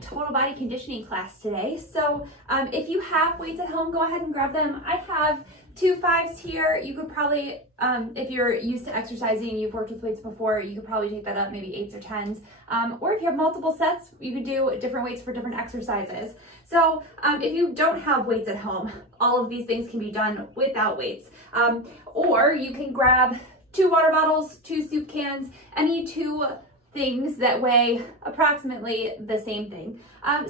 total body conditioning class today. So if you have weights at home, go ahead and grab them. I have 2 5s here. You could probably, if you're used to exercising and you've worked with weights before, you could probably take that up, maybe 8s or 10s. Or if you have multiple sets, you could do different weights for different exercises. So if you don't have weights at home, all of these things can be done without weights. Or you can grab 2 water bottles, 2 soup cans, any 2 things that weigh approximately the same thing.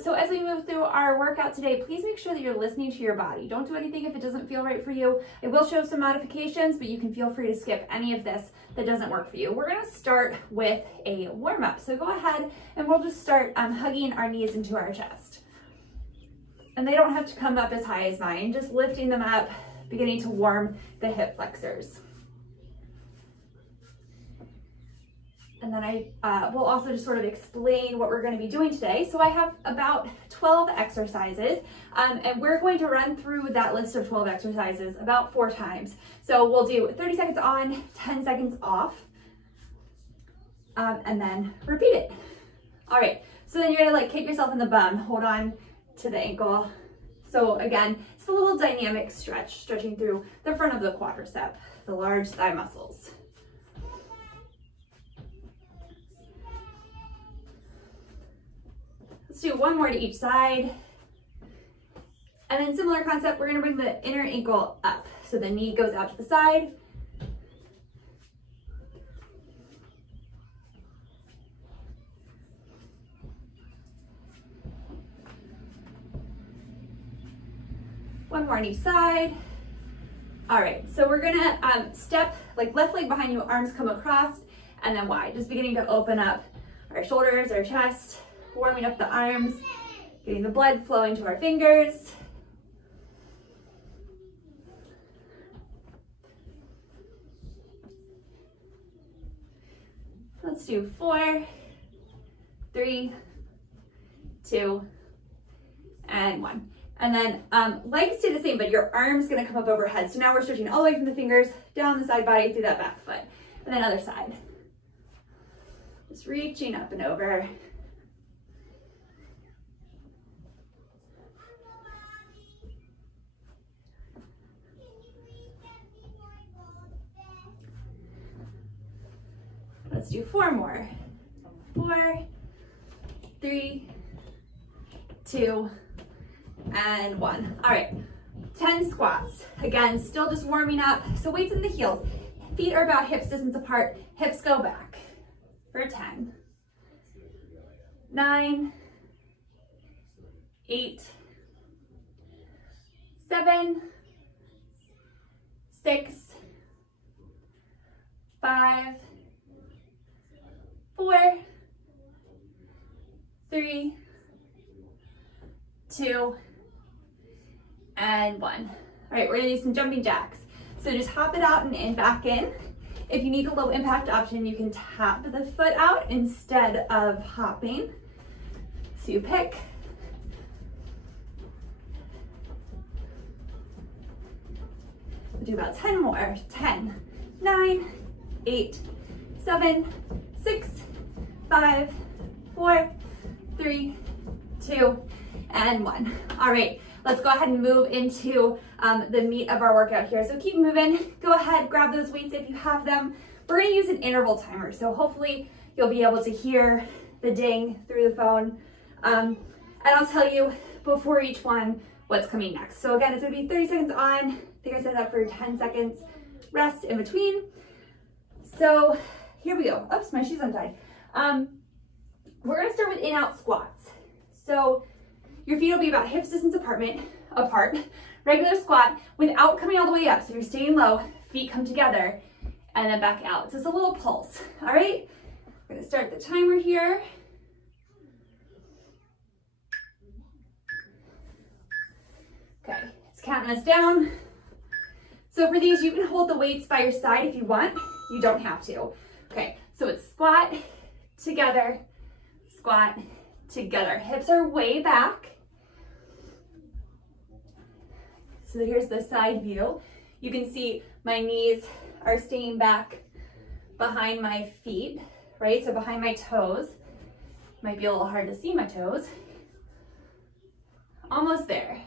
So as we move through our workout today, please make sure that you're listening to your body. Don't do anything if it doesn't feel right for you. I will show some modifications, but you can feel free to skip any of this that doesn't work for you. We're gonna start with a warm-up. So go ahead and we'll just start hugging our knees into our chest. And they don't have to come up as high as mine, just lifting them up, beginning to warm the hip flexors. And then I will also just sort of explain what we're going to be doing today. So I have about 12 exercises, and we're going to run through that list of 12 exercises about 4 times. So we'll do 30 seconds on, 10 seconds off, and then repeat it. All right, so then you're gonna like kick yourself in the bum, hold on to the ankle. So again, it's a little dynamic stretch, stretching through the front of the quadricep, the large thigh muscles. Let's do 1 more to each side. And then similar concept, we're gonna bring the inner ankle up. So the knee goes out to the side. One more on each side. All right, so we're gonna step like left leg behind you, arms come across and then wide. Just beginning to open up our shoulders, our chest, warming up the arms, getting the blood flowing to our fingers. Let's do 4, 3, 2, and 1. And then legs stay the same, but your arm's gonna come up overhead. So now we're stretching all the way from the fingers down the side body through that back foot. And then other side. Just reaching up and over. Let's do 4 more. 4, 3, 2, and 1. All right, 10 squats. Again, still just warming up. So weights in the heels. Feet are about hips distance apart. Hips go back for 10. 9, 8, 7, 6, 5, 4, 3, 2, and 1. All right, we're gonna do some jumping jacks. So just hop it out and in, back in. If you need a low impact option, you can tap the foot out instead of hopping. So you pick. We'll do about 10 more. 10, 9, 8, 7, 6, 5, 4, 3, 2, and 1. All right, let's go ahead and move into the meat of our workout here. So keep moving. Go ahead, grab those weights if you have them. We're gonna use an interval timer, so hopefully you'll be able to hear the ding through the phone. And I'll tell you before each one what's coming next. So again, it's gonna be 30 seconds on. I think I set that for 10 seconds rest in between. So here we go. Oops, my shoe's untied. We're gonna start with in-out squats. So your feet will be about hips distance apart, regular squat without coming all the way up. So you're staying low, feet come together, and then back out. So it's a little pulse, all right? We're gonna start the timer here. Okay, it's counting us down. So for these, you can hold the weights by your side if you want. You don't have to. Okay, so it's squat, together, squat, together. Hips are way back. So here's the side view. You can see my knees are staying back behind my feet, right? So behind my toes. Might be a little hard to see my toes. Almost there.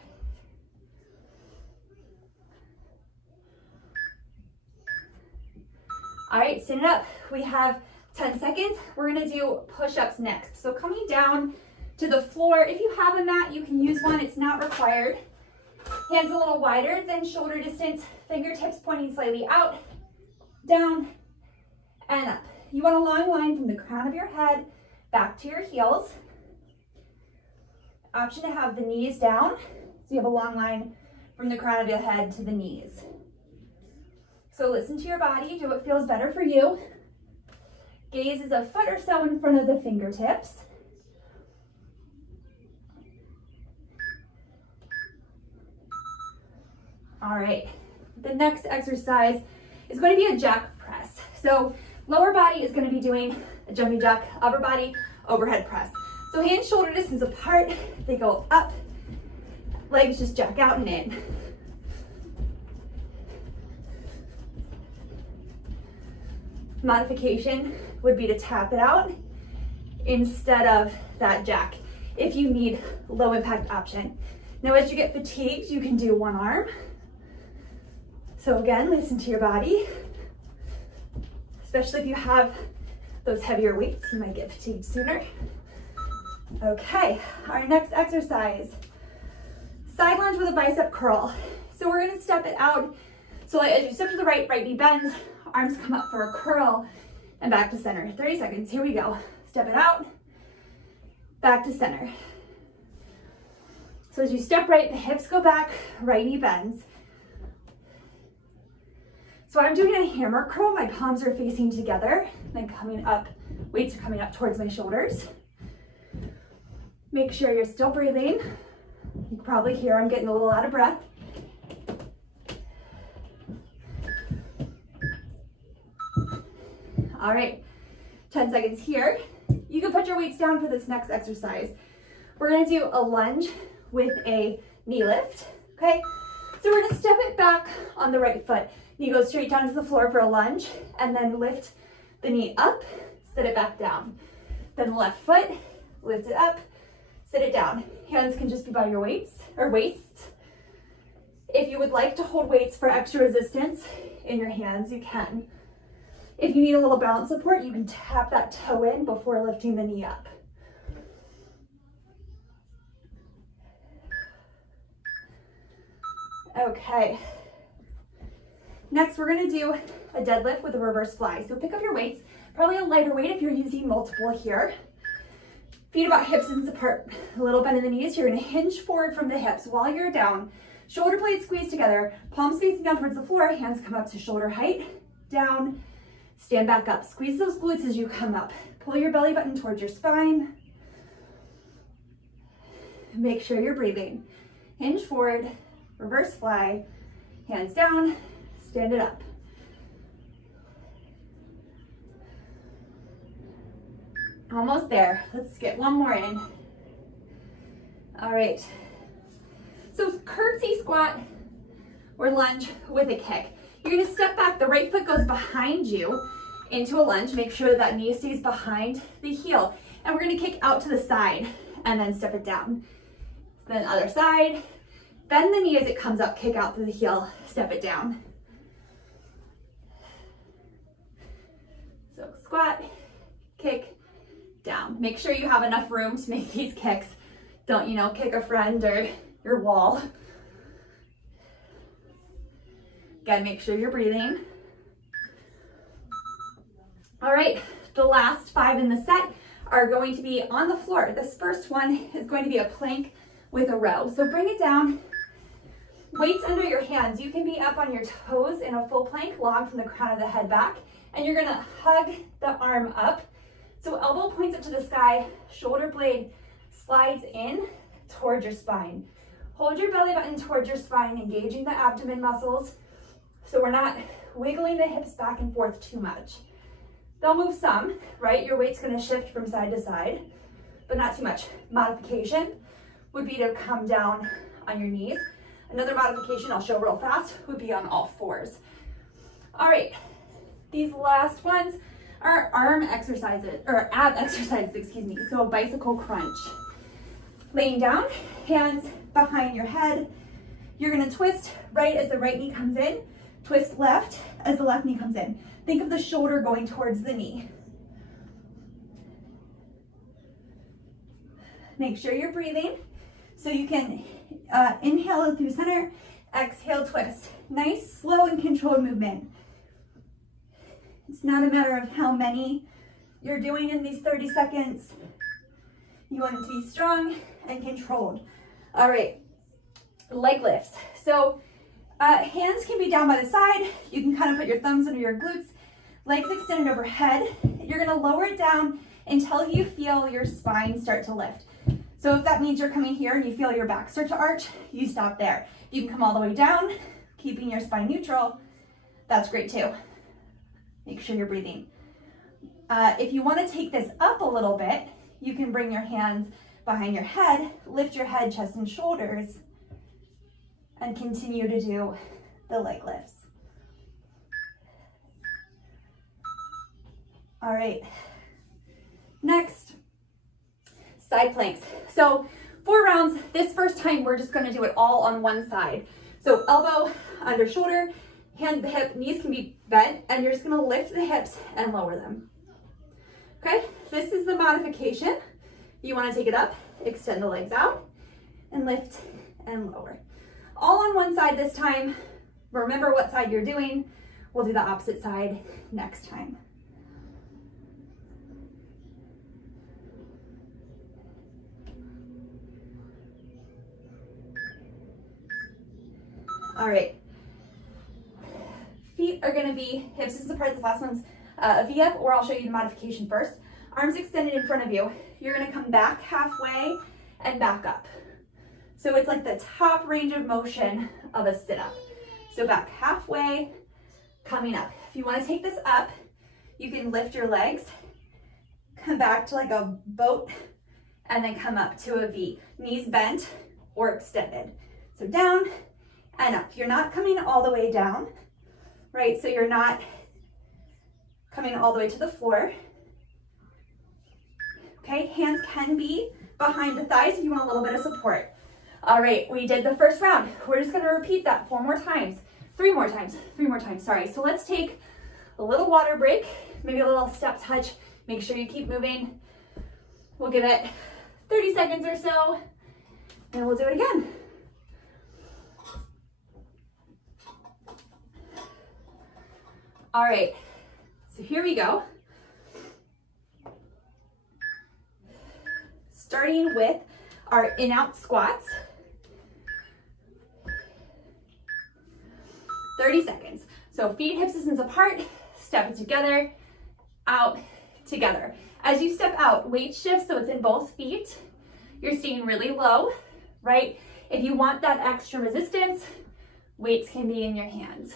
All right, stand up. We have 10 seconds. We're gonna do push-ups next. So coming down to the floor, if you have a mat, you can use one, it's not required. Hands a little wider than shoulder distance, fingertips pointing slightly out, down, and up. You want a long line from the crown of your head back to your heels. Option to have the knees down, so you have a long line from the crown of your head to the knees. So listen to your body, do what feels better for you. Gaze is a foot or so in front of the fingertips. All right, the next exercise is going to be a jack press. So lower body is going to be doing a jumping jack, upper body, overhead press. So hands shoulder distance apart, they go up, legs just jack out and in. Modification would be to tap it out instead of that jack if you need low impact option. Now as you get fatigued, you can do one arm. So again, listen to your body, especially if you have those heavier weights, you might get fatigued sooner. Okay, our next exercise, side lunge with a bicep curl. So we're gonna step it out. So as you step to the right, right knee bends, arms come up for a curl, and back to center. 30 seconds, here we go. Step it out, back to center. So as you step right, the hips go back, right knee bends. So I'm doing a hammer curl, my palms are facing together, then coming up, weights are coming up towards my shoulders. Make sure you're still breathing. You can probably hear I'm getting a little out of breath. All right, 10 seconds here. You can put your weights down for this next exercise. We're gonna do a lunge with a knee lift, okay? So we're gonna step it back on the right foot. Knee goes straight down to the floor for a lunge, and then lift the knee up, sit it back down. Then the left foot, lift it up, sit it down. Hands can just be by your weights or waist. If you would like to hold weights for extra resistance in your hands, you can. If you need a little balance support, you can tap that toe in before lifting the knee up. Okay. Next, we're gonna do a deadlift with a reverse fly. So pick up your weights, probably a lighter weight if you're using multiple here. Feet about hip distance apart, a little bend in the knees. You're gonna hinge forward from the hips while you're down. Shoulder blades squeeze together, palms facing down towards the floor, hands come up to shoulder height, down, stand back up. Squeeze those glutes as you come up. Pull your belly button towards your spine. Make sure you're breathing. Hinge forward, reverse fly, hands down, stand it up. Almost there. Let's get one more in. All right. So curtsy squat or lunge with a kick. You're gonna step back, the right foot goes behind you into a lunge. Make sure that knee stays behind the heel. And we're gonna kick out to the side and then step it down. Then other side, bend the knee as it comes up, kick out through the heel, step it down. So squat, kick, down. Make sure you have enough room to make these kicks. Don't, kick a friend or your wall. Again, make sure you're breathing. All right, the last 5 in the set are going to be on the floor. This first one is going to be a plank with a row. So bring it down, weights under your hands. You can be up on your toes in a full plank, long from the crown of the head back, and you're gonna hug the arm up. So elbow points up to the sky, shoulder blade slides in towards your spine. Hold your belly button towards your spine, engaging the abdomen muscles. So we're not wiggling the hips back and forth too much. They'll move some, right? Your weight's gonna shift from side to side, but not too much. Modification would be to come down on your knees. Another modification I'll show real fast would be on all fours. All right, these last ones, our arm exercises, or ab exercises, excuse me. So a bicycle crunch. Laying down, hands behind your head. You're gonna twist right as the right knee comes in, twist left as the left knee comes in. Think of the shoulder going towards the knee. Make sure you're breathing. So you can inhale through center, exhale, twist. Nice, slow, and controlled movement. It's not a matter of how many you're doing in these 30 seconds. You want it to be strong and controlled. All right, leg lifts. So hands can be down by the side. You can kind of put your thumbs under your glutes, legs extended overhead. You're gonna lower it down until you feel your spine start to lift. So if that means you're coming here and you feel your back start to arch, you stop there. You can come all the way down, keeping your spine neutral. That's great too. Make sure you're breathing. If you want to take this up a little bit, you can bring your hands behind your head, lift your head, chest, and shoulders, and continue to do the leg lifts. All right, next, side planks. So 4 rounds. This first time, we're just gonna do it all on one side. So elbow under shoulder, hand to hip, knees can be bent, and you're just gonna lift the hips and lower them. Okay, this is the modification. You wanna take it up, extend the legs out, and lift and lower. All on one side this time. Remember what side you're doing. We'll do the opposite side next time. All right, feet are gonna be hips distance apart. This last one's a V-up, or I'll show you the modification first. Arms extended in front of you. You're gonna come back halfway and back up. So it's like the top range of motion of a sit-up. So back halfway, coming up. If you wanna take this up, you can lift your legs, come back to like a boat, and then come up to a V. Knees bent or extended. So down and up. You're not coming all the way down, right? So you're not coming all the way to the floor. Okay, hands can be behind the thighs if you want a little bit of support. All right, we did the first round. We're just gonna repeat that 4 more times. 3 more times, sorry. So let's take a little water break, maybe a little step touch. Make sure you keep moving. We'll give it 30 seconds or so, and we'll do it again. All right, so here we go. Starting with our in-out squats. 30 seconds. So feet hips distance apart, step it together, out, together. As you step out, weight shifts so it's in both feet. You're staying really low, right? If you want that extra resistance, weights can be in your hands.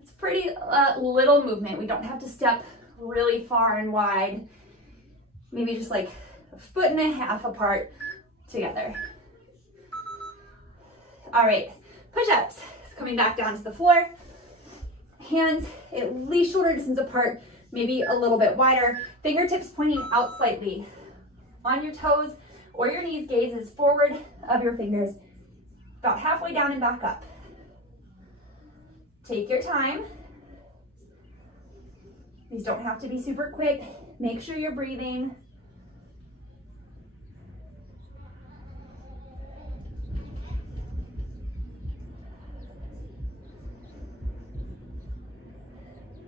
It's pretty little movement. We don't have to step really far and wide. Maybe just like 1.5 feet apart together. All right, push-ups. Coming back down to the floor. Hands at least shoulder distance apart, maybe a little bit wider. Fingertips pointing out slightly. On your toes or your knees, gaze is forward of your fingers. About halfway down and back up. Take your time. These don't have to be super quick. Make sure you're breathing.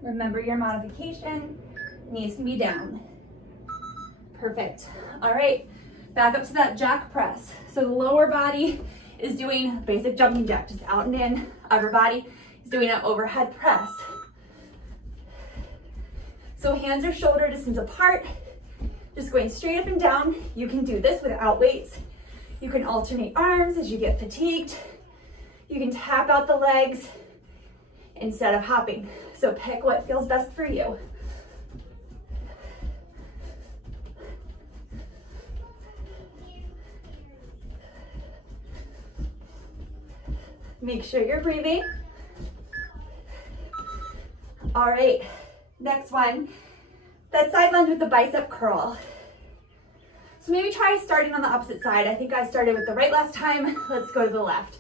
Remember your modification. Knees can be down. Perfect. All right, back up to that jack press. So the lower body is doing basic jumping jack, just out and in. Upper body is doing an overhead press. So hands are shoulder distance apart, just going straight up and down. You can do this without weights. You can alternate arms as you get fatigued. You can tap out the legs instead of hopping. So pick what feels best for you. Make sure you're breathing. All right, next one, that side lunge with the bicep curl. So maybe try starting on the opposite side. I think I started with the right last time. Let's go to the left.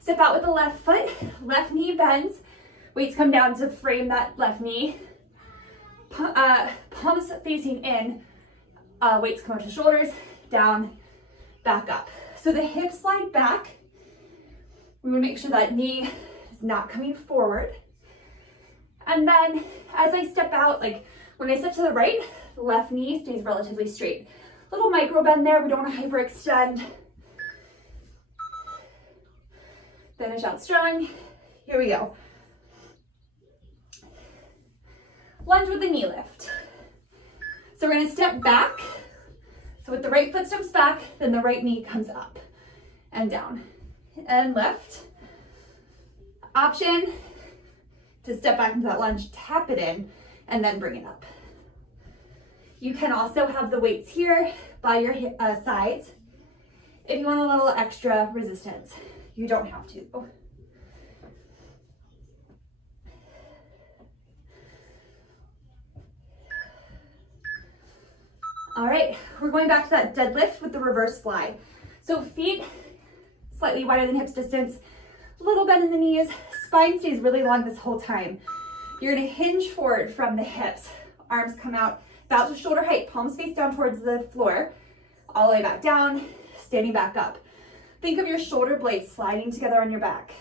Step out with the left foot, left knee bends, weights come down to frame that left knee. Palms facing in, weights come up to shoulders, down, back up. So the hips slide back. We want to make sure that knee is not coming forward. And then as I step out, like when I step to the right, the left knee stays relatively straight. Little micro bend there, we don't want to hyperextend. Finish out strong. Here we go. Lunge with the knee lift. So we're going to step back. So with the right foot steps back, then the right knee comes up and down and lift. Option to step back into that lunge, tap it in, and then bring it up. You can also have the weights here by your sides if you want a little extra resistance. You don't have to. All right, we're going back to that deadlift with the reverse fly. So feet slightly wider than hips distance, little bend in the knees, spine stays really long this whole time. You're gonna hinge forward from the hips, arms come out about to shoulder height, palms face down towards the floor, all the way back down, standing back up. Think of your shoulder blades sliding together on your back.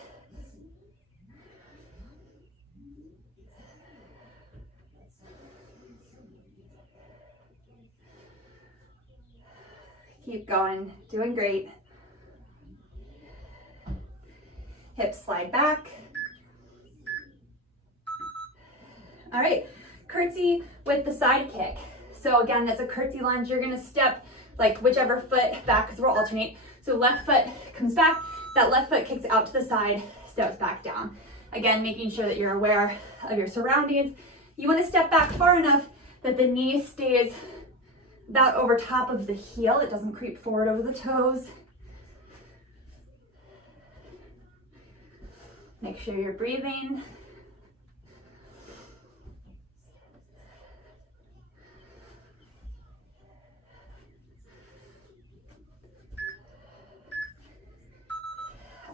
Keep going, doing great. Hips slide back. All right, curtsy with the side kick. So again, that's a curtsy lunge. You're gonna step like whichever foot back, because we'll alternate. So left foot comes back, that left foot kicks out to the side, steps back down. Again, making sure that you're aware of your surroundings. You wanna step back far enough that the knee stays about over top of the heel. It doesn't creep forward over the toes. Make sure you're breathing.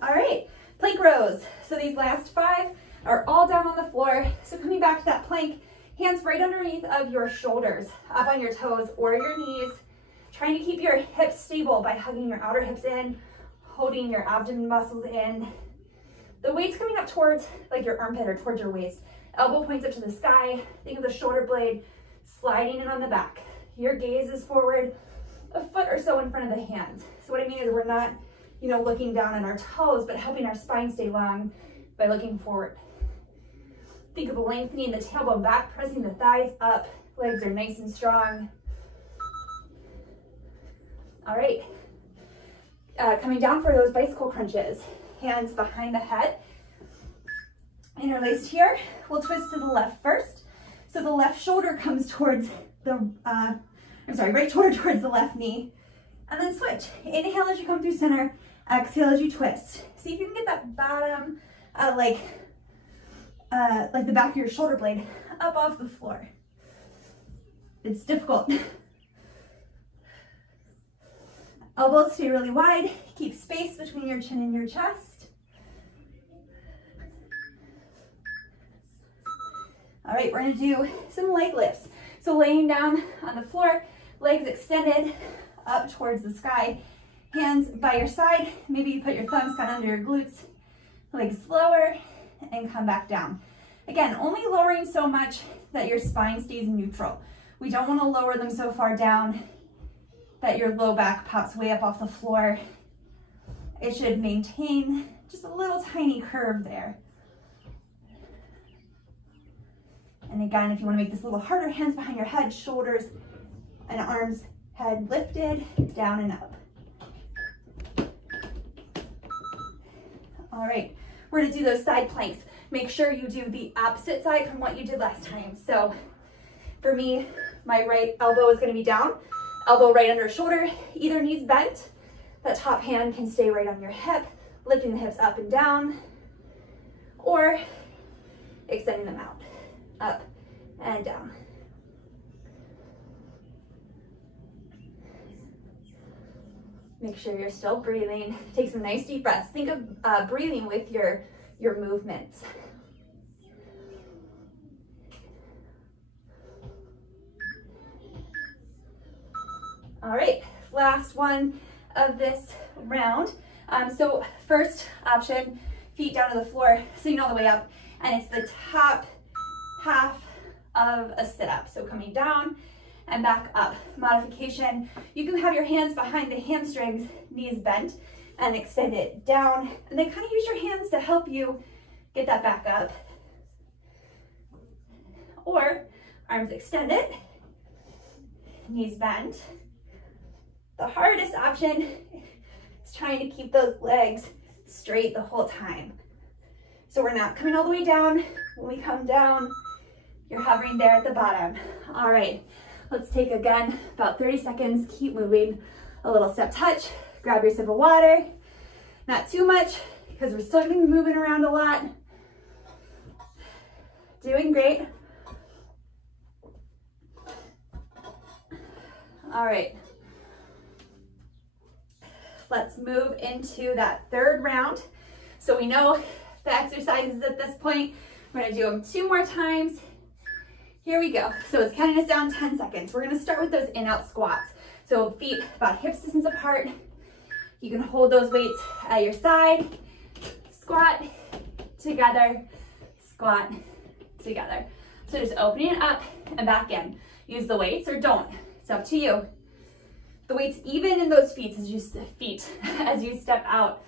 All right, plank rows. So these last 5 are all down on the floor. So coming back to that plank, hands right underneath of your shoulders, up on your toes or your knees. Trying to keep your hips stable by hugging your outer hips in, holding your abdomen muscles in. The weight's coming up towards like your armpit or towards your waist. Elbow points up to the sky. Think of the shoulder blade sliding in on the back. Your gaze is forward, a foot or so in front of the hands. So what I mean is we're not, looking down on our toes, but helping our spine stay long by looking forward. Think of lengthening the tailbone back, pressing the thighs up. Legs are nice and strong. All right. Coming down for those bicycle crunches. Hands behind the head. Interlaced here. We'll twist to the left first. So the left shoulder comes towards the, right shoulder towards the left knee. And then switch. Inhale as you come through center. Exhale as you twist. See if you can get that bottom, like the back of your shoulder blade up off the floor. It's difficult. Elbows stay really wide. Keep space between your chin and your chest. All right, we're gonna do some leg lifts. So laying down on the floor, legs extended up towards the sky, hands by your side. Maybe you put your thumbs kind of under your glutes, legs lower, and come back down. Again, only lowering so much that your spine stays neutral. We don't want to lower them so far down that your low back pops way up off the floor. It should maintain just a little tiny curve there. And again, if you want to make this a little harder, hands behind your head, shoulders and arms, head lifted, down and up. All right, we're gonna do those side planks. Make sure you do the opposite side from what you did last time. So for me, my right elbow is gonna be down, elbow right under shoulder, either knee's bent. That top hand can stay right on your hip, lifting the hips up and down, or extending them out. up, and down. Make sure you're still breathing. Take some nice deep breaths. Think of breathing with your movements. All right, last one of this round. So first option, feet down to the floor, sitting all the way up, and it's the top half of a sit-up. So coming down and back up. Modification, you can have your hands behind the hamstrings, knees bent, and extend it down, and then kind of use your hands to help you get that back up. Or arms extended, knees bent. The hardest option is trying to keep those legs straight the whole time. So we're not coming all the way down. When we come down, you're hovering there at the bottom. All right, let's take again about 30 seconds. Keep moving. A little step touch. Grab your sip of water. Not too much because we're still going to be moving around a lot. Doing great. All right. Let's move into that third round. So we know the exercises at this point. We're gonna do them 2 more times. Here we go. So it's counting us down 10 seconds. We're gonna start with those in-out squats. So feet about hips distance apart. You can hold those weights at your side. Squat together, squat together. So just opening it up and back in. Use the weights or don't. It's up to you. The weight's even in those feet as you step out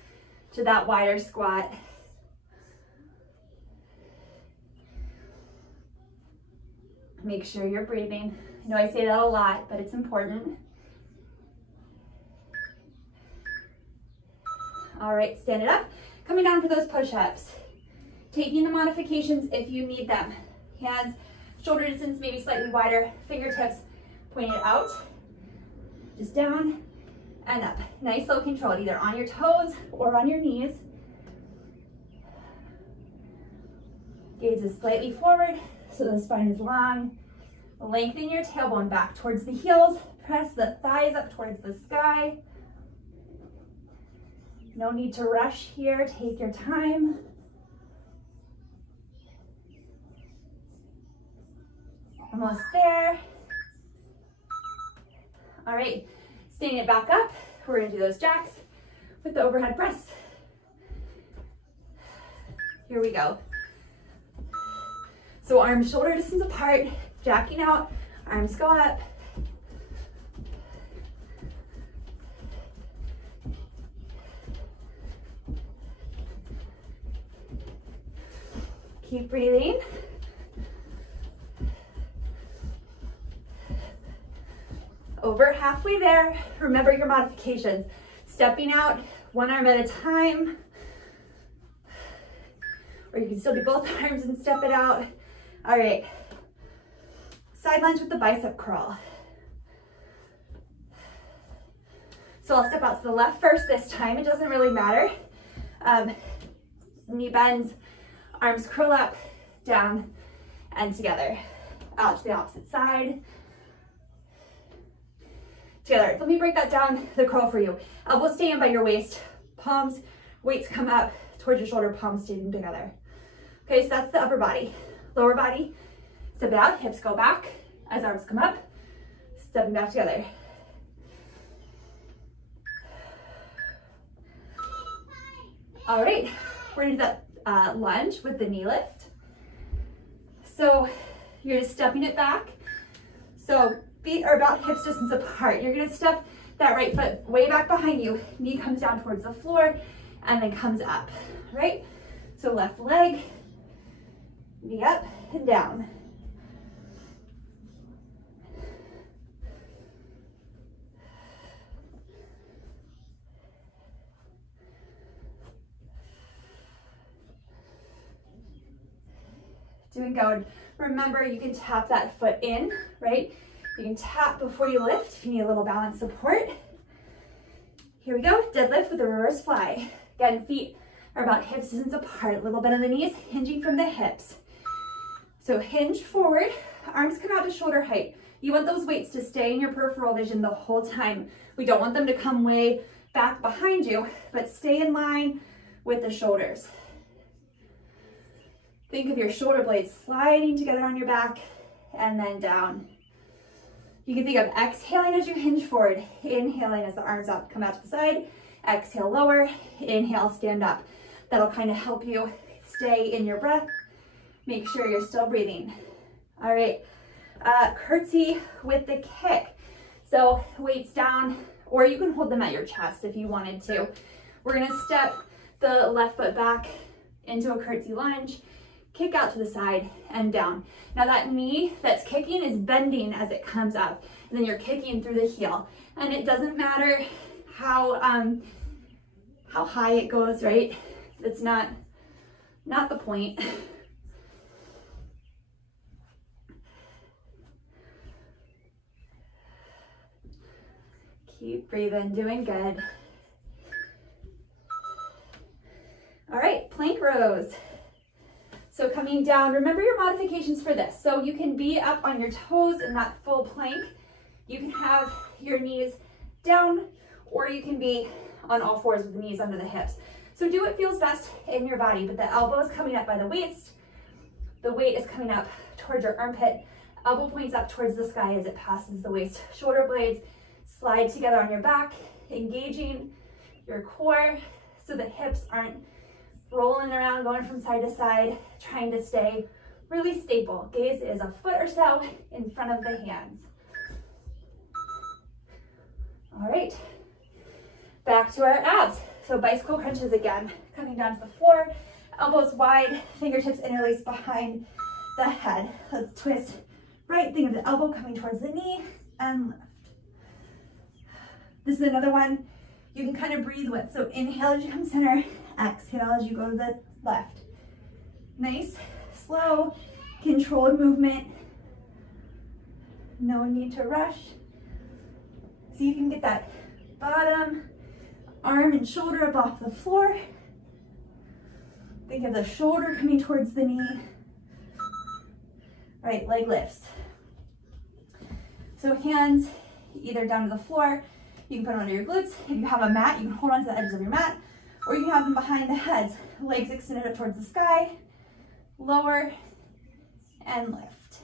to that wider squat. Make sure you're breathing. I know I say that a lot, but it's important. All right, stand it up. Coming down for those push-ups. Taking the modifications if you need them. Hands, shoulder distance, maybe slightly wider. Fingertips pointed out. Just down and up. Nice low control, either on your toes or on your knees. Gaze is slightly forward so the spine is long. Lengthen your tailbone back towards the heels. Press the thighs up towards the sky. No need to rush here. Take your time. Almost there. All right, standing it back up. We're gonna do those jacks with the overhead press. Here we go. So arms shoulder distance apart, jacking out, arms go up. Keep breathing. Over halfway there. Remember your modifications. Stepping out, one arm at a time. Or you can still do both arms and step it out. All right. Side lunge with the bicep curl. So I'll step out to the left first this time. It doesn't really matter. Knee bends, arms curl up, down, and together. Out to the opposite side. Together. Let me break that down, the curl for you. Elbows stay in by your waist. Palms, weights come up towards your shoulder, palms stay together. Okay, so that's the upper body. Lower body, step it out, hips go back as arms come up, stepping back together. All right, we're gonna do that lunge with the knee lift. So you're just stepping it back. So feet are about hips distance apart. You're gonna step that right foot way back behind you. Knee comes down towards the floor and then comes up, right? So left leg, knee up and down. Doing good. Remember, you can tap that foot in, right? You can tap before you lift if you need a little balance support. Here we go, deadlift with a reverse fly. Again, feet are about hips distance apart, a little bit on the knees, hinging from the hips. So hinge forward, arms come out to shoulder height. You want those weights to stay in your peripheral vision the whole time. We don't want them to come way back behind you, but stay in line with the shoulders. Think of your shoulder blades sliding together on your back and then down. You can think of exhaling as you hinge forward, inhaling as the arms up, come out to the side, exhale lower, inhale, stand up. That'll kind of help you stay in your breath. Make sure you're still breathing. All right, curtsy with the kick. So weights down, or you can hold them at your chest if you wanted to. We're gonna step the left foot back into a curtsy lunge, kick out to the side and down. Now that knee that's kicking is bending as it comes up, and then you're kicking through the heel. And it doesn't matter how high it goes, right? It's not the point. Keep breathing, doing good. All right, plank rows. So coming down, remember your modifications for this. So you can be up on your toes in that full plank. You can have your knees down, or you can be on all fours with the knees under the hips. So do what feels best in your body, but the elbow is coming up by the waist. The weight is coming up towards your armpit. Elbow points up towards the sky as it passes the waist. Shoulder blades slide together on your back, engaging your core so the hips aren't rolling around, going from side to side, trying to stay really stable. Gaze is a foot or so in front of the hands. All right, back to our abs. So bicycle crunches again, coming down to the floor, elbows wide, fingertips interlace behind the head. Let's twist right, think of the elbow coming towards the knee and lift. This is another one you can kind of breathe with. So inhale as you come center, exhale as you go to the left. Nice, slow, controlled movement. No need to rush. See if you can get that bottom arm and shoulder up off the floor. Think of the shoulder coming towards the knee. Right, leg lifts. So hands either down to the floor, you can put them under your glutes. If you have a mat, you can hold on to the edges of your mat, or you can have them behind the heads. Legs extended up towards the sky, lower, and lift.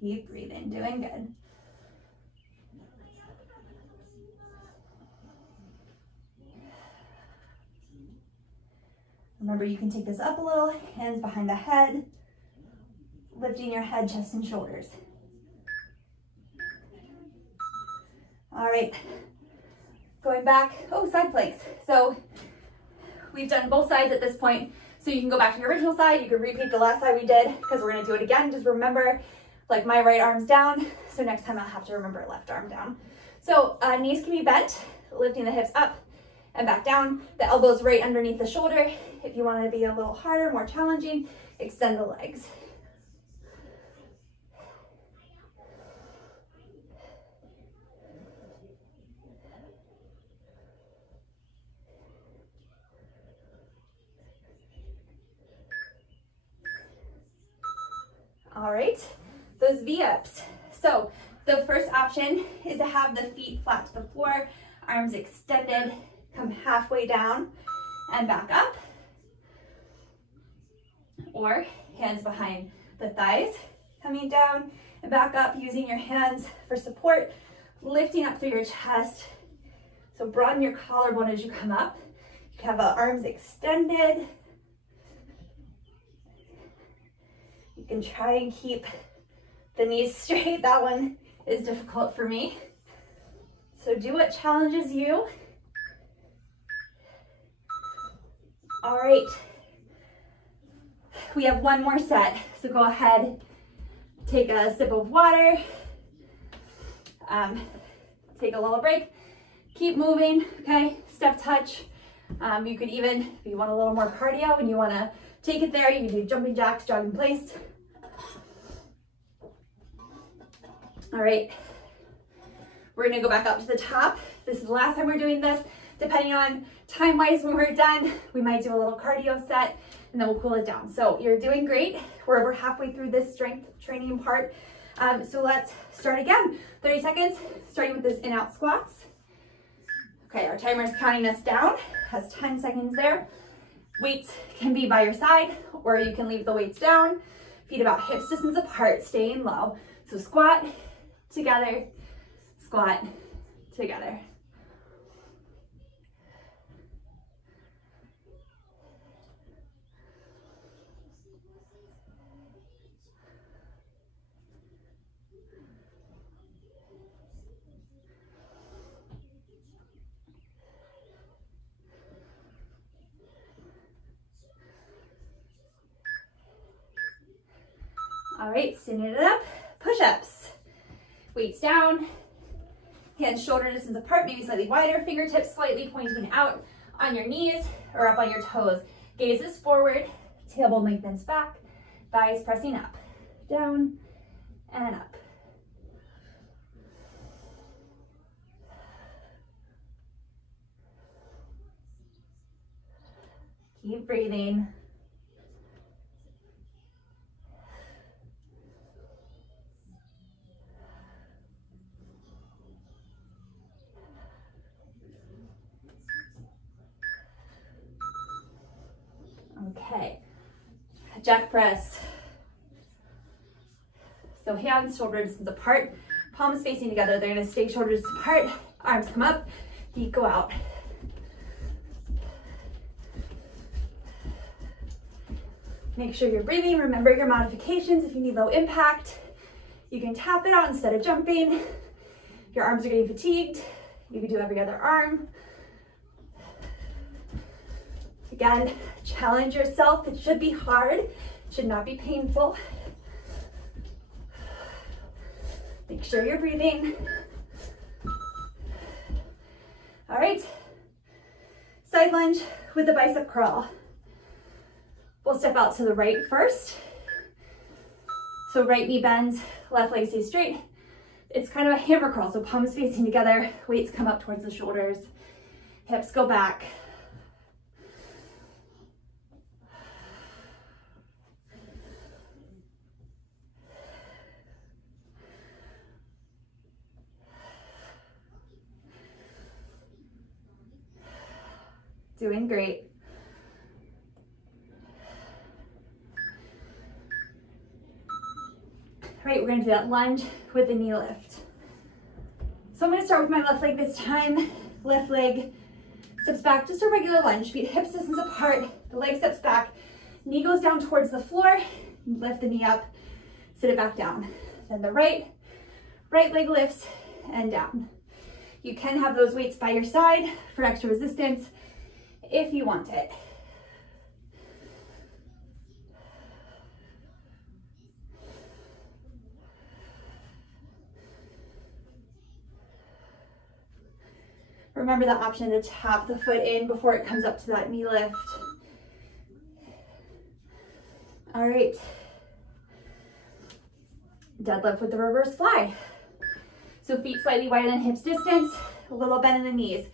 Keep breathing, doing good. Remember, you can take this up a little, hands behind the head, lifting your head, chest, and shoulders. All right, going back, side planks. So we've done both sides at this point. So you can go back to your original side, you can repeat the last side we did, because we're gonna do it again. Just remember, like my right arm's down, so next time I'll have to remember left arm down. So knees can be bent, lifting the hips up and back down. The elbows right underneath the shoulder. If you want to be a little harder, more challenging, extend the legs. All right, those V-ups. So the first option is to have the feet flat to the floor, arms extended, come halfway down and back up. Or hands behind the thighs, coming down and back up, using your hands for support, lifting up through your chest. So broaden your collarbone as you come up. You can have the arms extended. You can try and keep the knees straight. That one is difficult for me. So do what challenges you. All right. We have one more set. So go ahead, take a sip of water, take a little break, keep moving, okay? Step touch. You could even, if you want a little more cardio and you want to take it there, you can do jumping jacks, jog in place. All right, we're gonna go back up to the top. This is the last time we're doing this. Depending on time-wise when we're done, we might do a little cardio set and then we'll cool it down. So you're doing great. We're over halfway through this strength training part. So let's start again. 30 seconds, starting with this in-out squats. Okay, our timer is counting us down, has 10 seconds there. Weights can be by your side, or you can leave the weights down. Feet about hips distance apart, staying low. So squat, together, squat, together. All right, standing it up, push-ups. Weights down, hands shoulder distance apart, maybe slightly wider, fingertips slightly pointing out on your knees or up on your toes. Gaze is forward, tailbone lengthens back, thighs pressing up, down and up. Keep breathing. Okay, jack press. So hands shoulder distance apart, palms facing together. They're gonna stay shoulder distance apart, arms come up, feet go out. Make sure you're breathing. Remember your modifications. If you need low impact, you can tap it out instead of jumping. Your arms are getting fatigued, you can do every other arm. Again, challenge yourself. It should be hard. It should not be painful. Make sure you're breathing. All right. Side lunge with the bicep curl. We'll step out to the right first. So right knee bends, left leg stays straight. It's kind of a hammer curl, so palms facing together, weights come up towards the shoulders, hips go back. Doing great. All right, we're gonna do that lunge with the knee lift. So I'm gonna start with my left leg this time. Left leg steps back, just a regular lunge. Feet hips distance apart, the leg steps back, knee goes down towards the floor, lift the knee up, sit it back down. Then the right leg lifts and down. You can have those weights by your side for extra resistance if you want it. Remember the option to tap the foot in before it comes up to that knee lift. All right. Deadlift with the reverse fly. So feet slightly wider than hips distance, a little bend in the knees.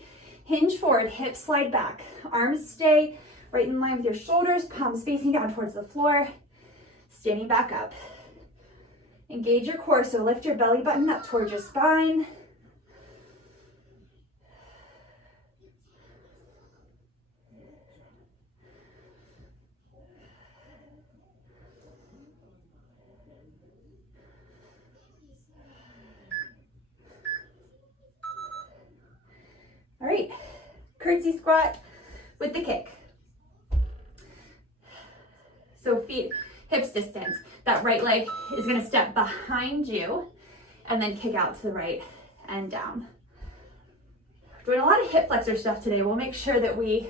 Hinge forward, hips slide back. Arms stay right in line with your shoulders, palms facing down towards the floor. Standing back up. Engage your core, so lift your belly button up towards your spine. All right, curtsy squat with the kick. So feet hips distance. That right leg is gonna step behind you and then kick out to the right and down. Doing a lot of hip flexor stuff today. We'll make sure that we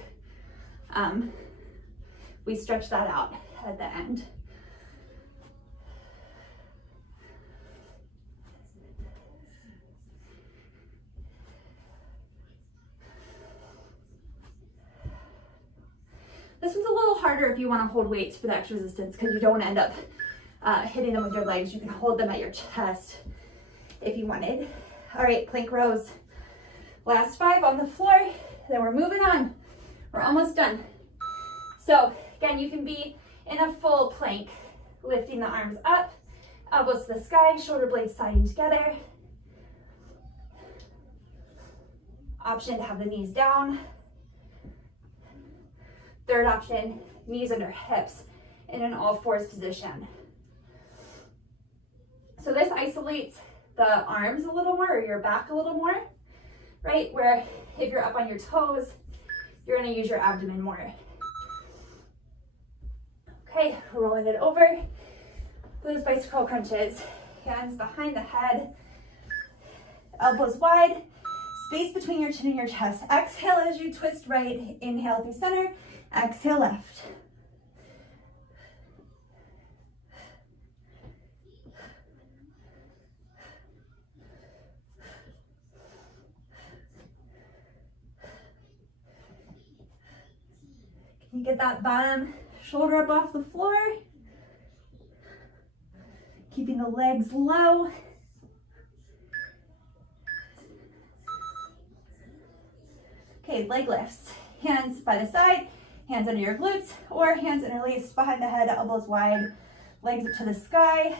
stretch that out at the end. This one's a little harder if you want to hold weights for the extra resistance because you don't want to end up hitting them with your legs. You can hold them at your chest if you wanted. All right, plank rows. Last 5 on the floor, Then we're moving on. We're almost done. So again, you can be in a full plank, lifting the arms up, elbows to the sky, shoulder blades sliding together. Option to have the knees down. Third option, knees under hips in an all fours position. So this isolates the arms a little more, or your back a little more, right? Where if you're up on your toes, you're gonna use your abdomen more. Okay, rolling it over. Those bicep curl crunches. Hands behind the head, elbows wide, space between your chin and your chest. Exhale as you twist right, inhale through center, exhale left. Can you get that bottom shoulder up off the floor? Keeping the legs low. Okay, leg lifts. Hands by the side, hands under your glutes, or hands interlaced behind the head, elbows wide, legs up to the sky.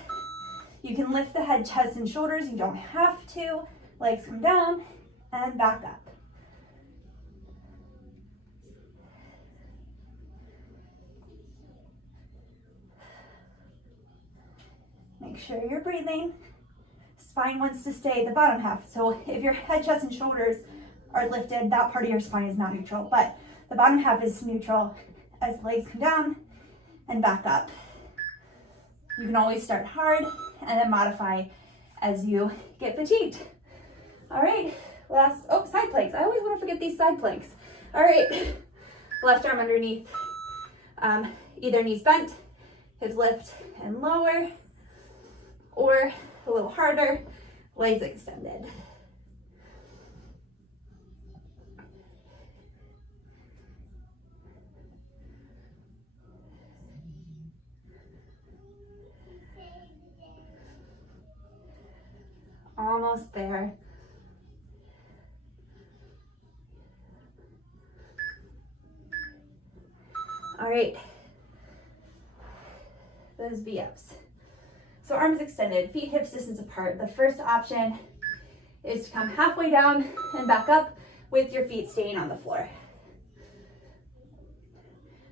You can lift the head, chest, and shoulders. You don't have to. Legs come down and back up. Make sure you're breathing. Spine wants to stay the bottom half. So if your head, chest, and shoulders are lifted, that part of your spine is not neutral, but the bottom half is neutral as the legs come down and back up. You can always start hard and then modify as you get fatigued. All right, last, side planks. I always want to forget these side planks. All right, left arm underneath, either knees bent, hips lift and lower, or a little harder, legs extended. Almost there. All right, those V-ups. So arms extended, feet hips distance apart. The first option is to come halfway down and back up with your feet staying on the floor.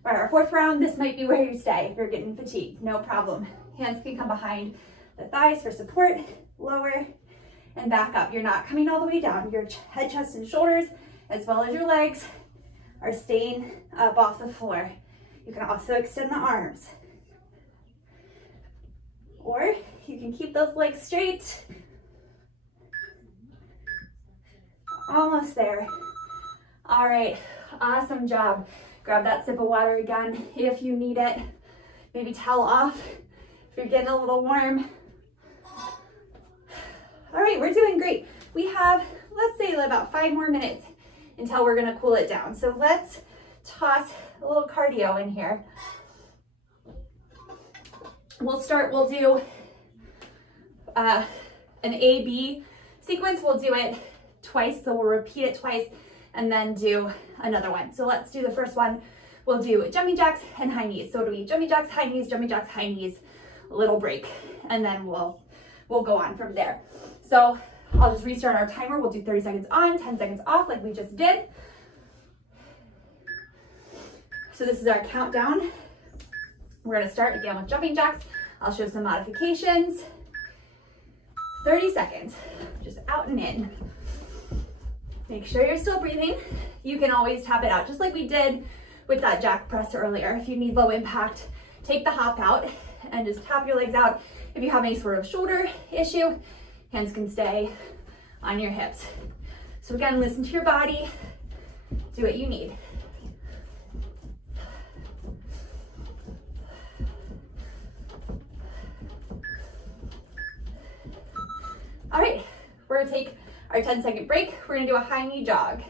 All right, our fourth round, this might be where you stay if you're getting fatigued, no problem. Hands can come behind the thighs for support, lower and back up. You're not coming all the way down. Your head, chest, and shoulders, as well as your legs, are staying up off the floor. You can also extend the arms. Or you can keep those legs straight. Almost there. All right, awesome job. Grab that sip of water again if you need it. Maybe towel off if you're getting a little warm. All right, we're doing great. We have, let's say, about 5 more minutes until we're gonna cool it down. So let's toss a little cardio in here. We'll do an A-B sequence. We'll do it twice, so we'll repeat it twice and then do another one. So let's do the first one. We'll do jumping jacks and high knees. So it'll be jumping jacks, high knees, jumping jacks, high knees, little break, and then we'll go on from there. So I'll just restart our timer. We'll do 30 seconds on, 10 seconds off like we just did. So this is our countdown. We're gonna start again with jumping jacks. I'll show some modifications. 30 seconds, just out and in. Make sure you're still breathing. You can always tap it out, just like we did with that jack press earlier. If you need low impact, take the hop out and just tap your legs out. If you have any sort of shoulder issue, hands can stay on your hips. So again, listen to your body, do what you need. All right, we're gonna take our 10-second break. We're gonna do a high knee jog.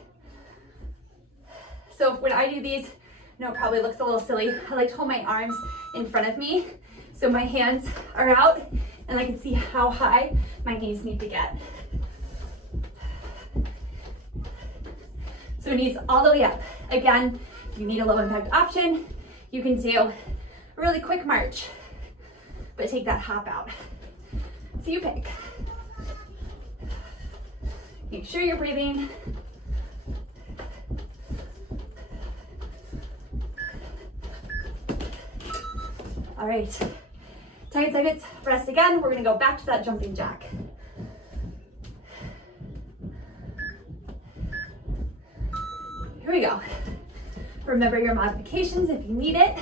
So when I do these, I know it probably looks a little silly. I like to hold my arms in front of me so my hands are out and I can see how high my knees need to get. So knees all the way up. Again, if you need a low impact option, you can do a really quick march, but take that hop out. So you pick. Make sure you're breathing. All right, 10 seconds, rest again. We're gonna go back to that jumping jack. Here we go. Remember your modifications if you need it.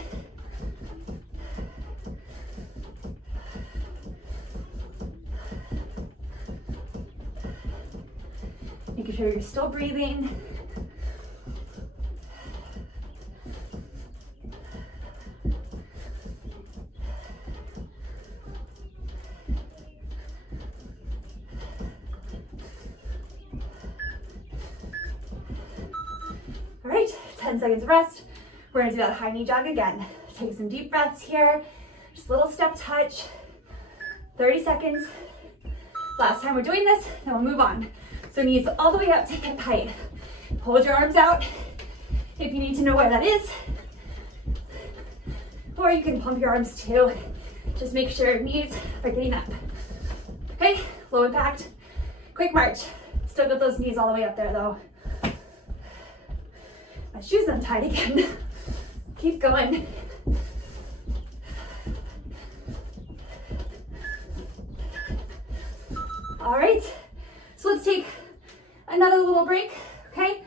Making sure you're still breathing. All right, 10 seconds of rest. We're gonna do that high knee jog again. Take some deep breaths here. Just a little step touch. 30 seconds. Last time we're doing this, then we'll move on. So knees all the way up to hip height. Hold your arms out if you need to know where that is. Or you can pump your arms too. Just make sure your knees are getting up. Okay, low impact, quick march. Still got those knees all the way up there though. My shoes untied again. Keep going. All right, so let's take another little break, okay?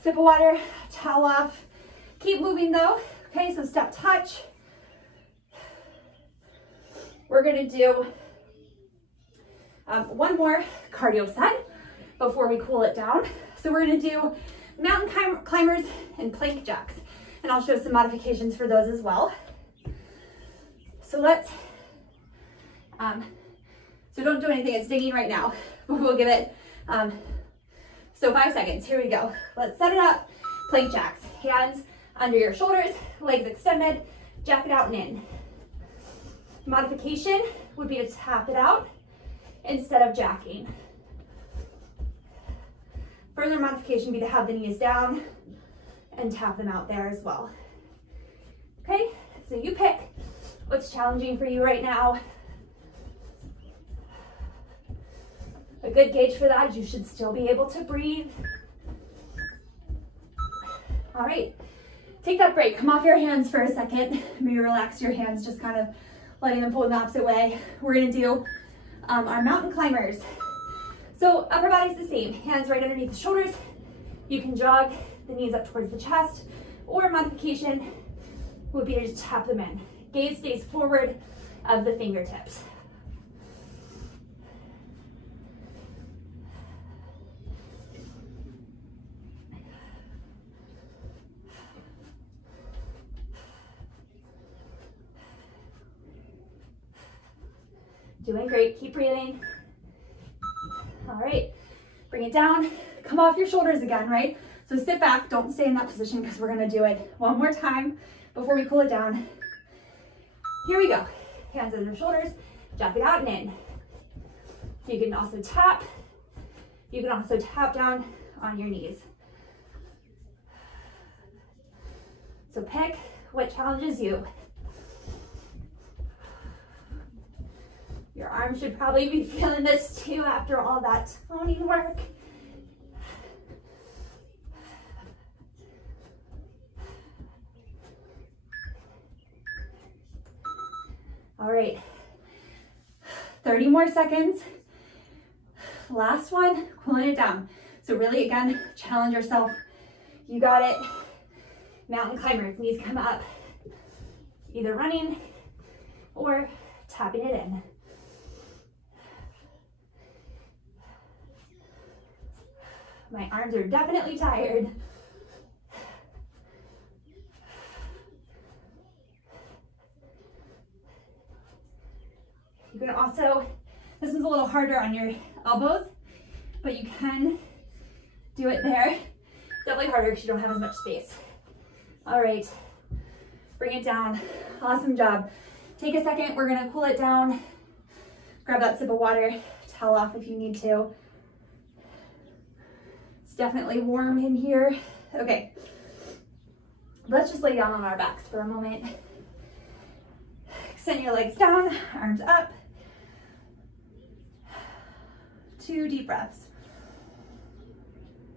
Sip of water, towel off. Keep moving though, okay? So step touch. We're gonna do one more cardio set before we cool it down. So we're gonna do mountain climbers and plank jacks. And I'll show some modifications for those as well. So let's, so don't do anything, it's digging right now. We'll give it, so 5 seconds, here we go. Let's set it up, plank jacks. Hands under your shoulders, legs extended, jack it out and in. Modification would be to tap it out instead of jacking. Further modification would be to have the knees down and tap them out there as well. Okay, so you pick what's challenging for you right now. A good gauge for that is you should still be able to breathe. All right, take that break. Come off your hands for a second. Maybe relax your hands, just kind of letting them pull in the opposite way. We're gonna do our mountain climbers. So upper body's the same, hands right underneath the shoulders. You can jog the knees up towards the chest, or modification would be to just tap them in. Gaze stays forward of the fingertips. Doing great, keep breathing. All right, bring it down. Come off your shoulders again, right? So sit back, don't stay in that position because we're gonna do it one more time before we cool it down. Here we go. Hands under the shoulders, jack it out and in. You can also tap. You can also tap down on your knees. So pick what challenges you. Your arms should probably be feeling this too after all that toning work. All right, 30 more seconds. Last one, cooling it down. So really, again, challenge yourself. You got it. Mountain climbers, knees come up. Either running or tapping it in. My arms are definitely tired. You can also, this one's a little harder on your elbows, but you can do it there. Definitely harder because you don't have as much space. All right, bring it down. Awesome job. Take a second, we're gonna cool it down. Grab that sip of water, towel off if you need to. It's definitely warm in here. Okay, let's just lay down on our backs for a moment. Extend your legs down, arms up. 2 deep breaths.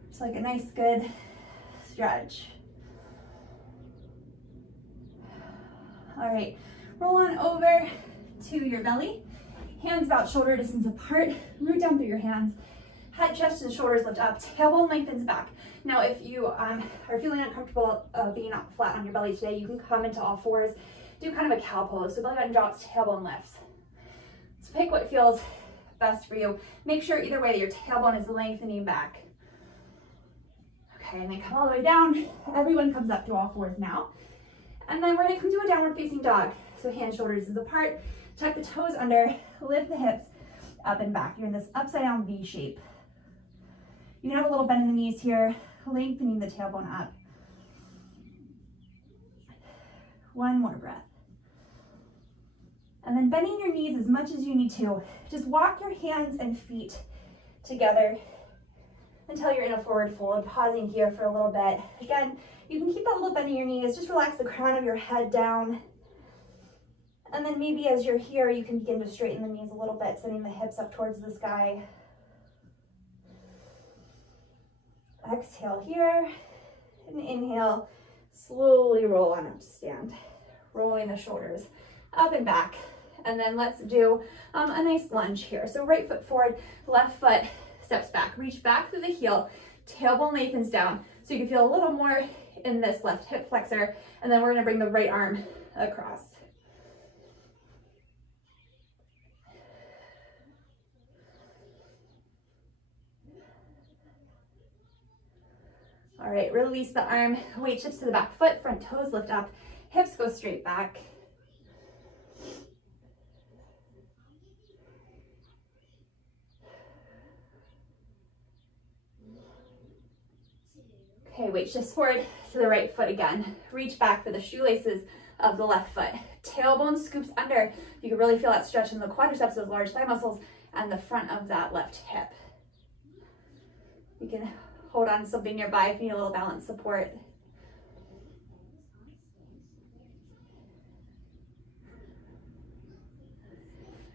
Just like a nice, good stretch. All right, roll on over to your belly. Hands about shoulder distance apart. Root down through your hands. Head, chest, and shoulders lift up. Tailbone lengthens back. Now, if you are feeling uncomfortable being flat on your belly today, you can come into all fours. Do kind of a cow pose. So belly button drops, tailbone lifts. So pick what feels best for you. Make sure either way that your tailbone is lengthening back. Okay, and then come all the way down. Everyone comes up to all fours now. And then we're gonna come to a downward facing dog. So hands, shoulders is apart. Tuck the toes under, lift the hips up and back. You're in this upside down V shape. You can have a little bend in the knees here, lengthening the tailbone up. 1 more breath. And then bending your knees as much as you need to. Just walk your hands and feet together until you're in a forward fold, pausing here for a little bit. Again, you can keep that little bend in your knees. Just relax the crown of your head down. And then maybe as you're here, you can begin to straighten the knees a little bit, sending the hips up towards the sky. Exhale here, and inhale, slowly roll on up to stand. Rolling the shoulders up and back. And then let's do a nice lunge here. So right foot forward, left foot steps back. Reach back through the heel, tailbone lengthens down. So you can feel a little more in this left hip flexor. And then we're gonna bring the right arm across. All right, release the arm, weight shifts to the back foot, front toes lift up, hips go straight back. Okay, weight shifts forward to the right foot again. Reach back for the shoelaces of the left foot. Tailbone scoops under. You can really feel that stretch in the quadriceps, those large thigh muscles, and the front of that left hip. You can hold on to something nearby if you need a little balance support.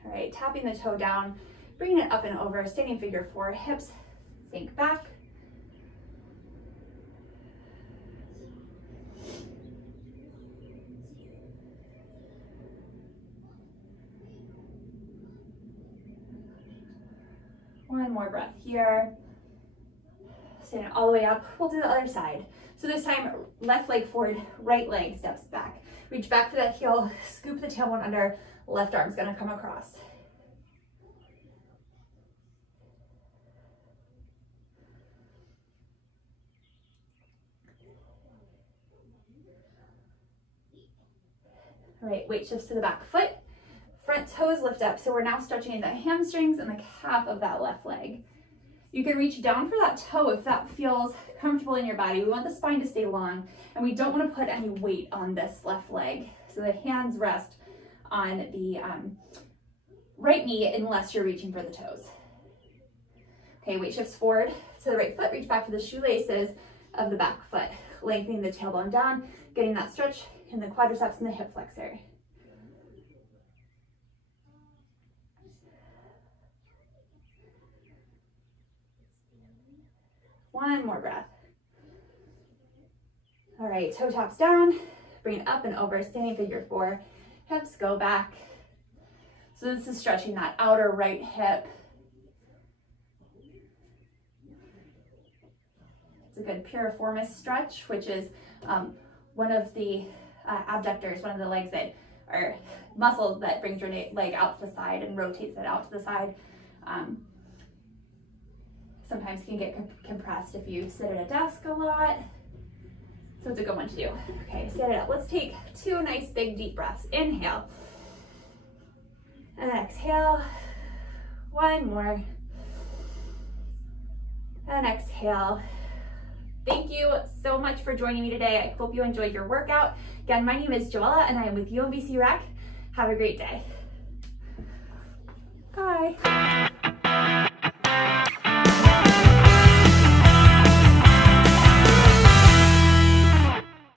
All right, tapping the toe down, bringing it up and over, standing figure 4, hips sink back. One more breath here. Stand it all the way up. We'll do the other side. So this time, left leg forward, right leg steps back. Reach back for that heel, scoop the tailbone under, left arm's gonna come across. All right, weight shifts to the back foot. Front toes lift up. So we're now stretching the hamstrings and the calf of that left leg. You can reach down for that toe if that feels comfortable in your body. We want the spine to stay long, and we don't want to put any weight on this left leg. So the hands rest on the right knee unless you're reaching for the toes. Okay, weight shifts forward to the right foot. Reach back for the shoelaces of the back foot. Lengthening the tailbone down, getting that stretch in the quadriceps and the hip flexor. One more breath. All right, toe taps down, bring it up and over, standing figure 4. Hips go back. So this is stretching that outer right hip. It's a good piriformis stretch, which is one of the abductors, one of the legs that are muscles that brings your leg out to the side and rotates it out to the side. Sometimes can get compressed if you sit at a desk a lot. So it's a good one to do. Okay, stand it up. Let's take 2 nice big deep breaths. Inhale. And exhale. 1 more. And exhale. Thank you so much for joining me today. I hope you enjoyed your workout. Again, my name is Joella and I am with UMBC Rec. Have a great day. Bye.